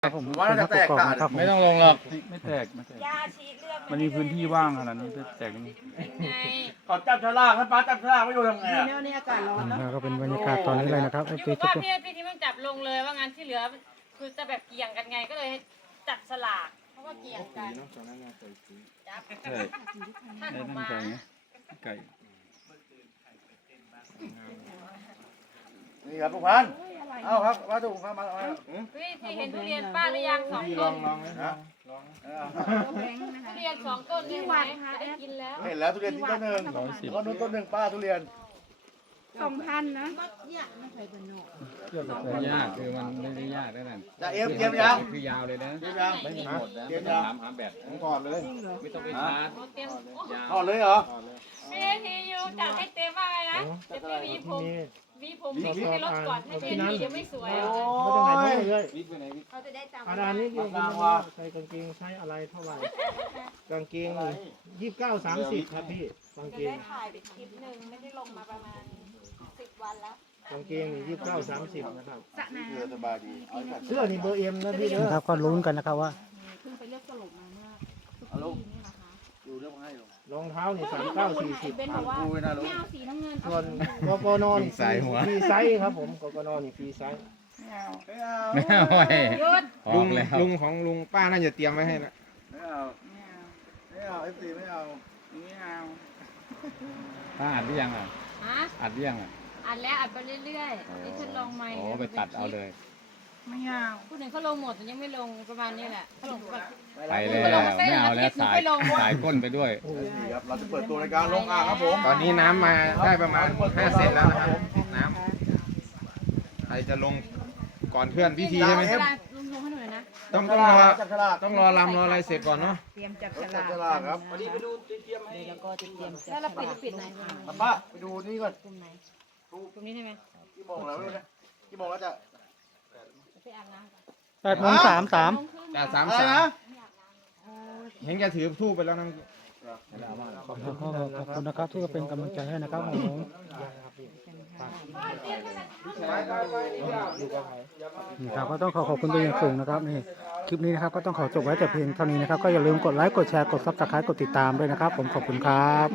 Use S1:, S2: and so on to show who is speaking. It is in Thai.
S1: ครับผม
S2: ว่าจะแตกต่าง
S1: ครับ
S3: ไม่ต้องลงหรอก
S1: ไม่แตกไม่แตก
S4: ยาฉีดเลือด
S1: มันมีพื้นที่ว่างขนาดนี้จะแตกนี่
S4: ไง
S2: ขอจับฉลากให้ป้าจับฉลากไม่รู้ทำไงอ่ะ
S5: เนี่ยนี่อากาศร้อน
S1: นะ
S5: เนาะ
S1: ครับก็เป็นบรรยากาศตอนนี้เลยนะครับ
S4: อยู่
S1: ทุ
S4: บอก
S1: ก
S4: ว่า
S1: คน
S4: พี่ที่มันจับลงเลยว่างั้นที่เหลือคือจะแบบเกี่ยงกันไงก็เลยให้จับสลากเพราะว่าเกี่ยงกันจับ
S1: ใช่
S4: ท่านอ
S1: ได้
S4: อก
S1: ตั้ง
S4: มา
S1: ใจไงไก่
S2: นี่ครับทุกพันเอาครับมาถูกครับมา
S4: พี่ที่เห็นทุเรียนป้าหรือยังสองต้น
S2: นะ
S4: ทุเรียนสองต้นนี่ไหมจะได้กินแล้ว
S2: เห็นแล้วทุเรียนที่ต้นหนึ่ง
S1: 110
S2: ก็นู้นต้นหนึ่งป้าทุเรียน
S5: 2,000นะเนี่ยไม่เคยเป็นโน
S3: ยากคือมันไม่ได้ยากนั่น
S2: จะเอ็มเกมยัง
S3: คือยาวเลยนะ
S2: เกมยังไม่มีหมดเกมยัง
S3: ถามแบบ
S2: ก่อนเลย
S3: ไม่ต้องไปชาร์จ
S4: โอ้เต็ม
S3: ยาว
S2: ก่อนเลยเหรอ
S4: พี่ทีอยู่จัดให้เต็มมากเลยนะจะพี่วีผมที่ในรถก่อนให้พี่ทีเดี๋ยวไม่สวย
S2: ไม่ต้องไหนเลย
S3: วิทย์ไปไหนวิทย์
S4: เขาจะได้จำ
S6: อาดานนี้อยู่กันว่าใส่กางเกงใช้อะไรเท่าไหร่กางเกง29-30ครับพี่กาง
S4: จะ
S6: เก
S4: ได้
S6: ง
S4: ถ่ายไปคลิปหนึ่งไม่ได้ลงมาประมาณ10 วันแล้ว
S6: กางเกงนี่29-30นะครับ
S2: เสื้อสบายดีเอา
S6: เสื้อนี่เบอร์เอ็มนะพี่เด้อ
S1: นะครับก็ลุ้นกันนะครับว่า
S5: เพิ่งไปเลือกสลบมาเมื่อ
S2: เอาลูกดูเรื่องให้ลง
S6: รองเท้านี่
S5: เบน
S6: 39-40
S5: บอกว่า
S2: กูนะลูก
S5: ไม่เอาสีน้ำเงิน
S6: ส่วนกกนนี่ฟรีไซส์ครับผมกกนนี่ฟรีไซส์
S2: ไม่เอา
S3: ไม่เอาไว้
S4: หยุด
S3: ออกแล้ว
S7: ลุงของลุงป้าน่าจะเตรียมไว้ให้แล้ว
S2: ไม่เอาไม่เอาเอฟซีไม่เอาไม่เอา
S3: ป้าอัดหรือยังอ่ะ
S4: ฮะ
S3: อัดหรือยังอ่ะ
S4: อัดแล้วอัดไปเรื่อยๆนี่ฉันลงไหม
S3: โอ้ไปตัดเอาเลย
S4: ผู้หนึ่งเขาลงหมดแต่ยังไม่ลงประมาณนี้แหละเขาลงแบบ
S3: ไปแล้วไม่เอาแล้วสายก้นไปด้วย
S2: นี่ครับเราจะเปิดตัวรายการลงอ่างครับผม
S7: ตอนนี้น้ำมาได้ประมาณ5 เซนแล้วนะครับน้ำใครจะลงก่อนเพื่อนพิธีใช่ไหม
S4: เวลาลงให้หน่อยนะ
S7: ต้องรอ
S2: จับฉลาก
S7: ต้องรอลำรออะไรเสร็จก่อนเนาะ
S5: เตรียมจับฉ
S2: จั
S5: ลา
S2: บ
S5: ก
S2: ฉลากครับ
S5: แล้วก็จะเตรียมจับ
S4: แล้วเราปิดไหน
S2: ป้าไปดูนี่ก่อน
S4: ตรงไหนตรงนี้ใช่ไหม
S2: กี่โมงแล้วเนี่ยกี่โมงแล้วจะ
S4: ไปอาบน้ำก่อน
S1: 8:33
S7: จ่า
S2: อะไรนะ
S7: เห็นแกถือทูบไปแล้วนะ
S1: ขอบคุณนะครับที่เป็นกำลังใจให้นะครับผมนี่ครับก็ต้องขอบคุณเป็นอย่างสูงนะครับนี่คลิปนี้นะครับก็ต้องขอจบไว้แต่เพียงเท่านี้นะครับก็อย่าลืมกดไลค์กดแชร์กดซับสไครต์กดติดตามด้วยนะครับผมขอบคุณครับ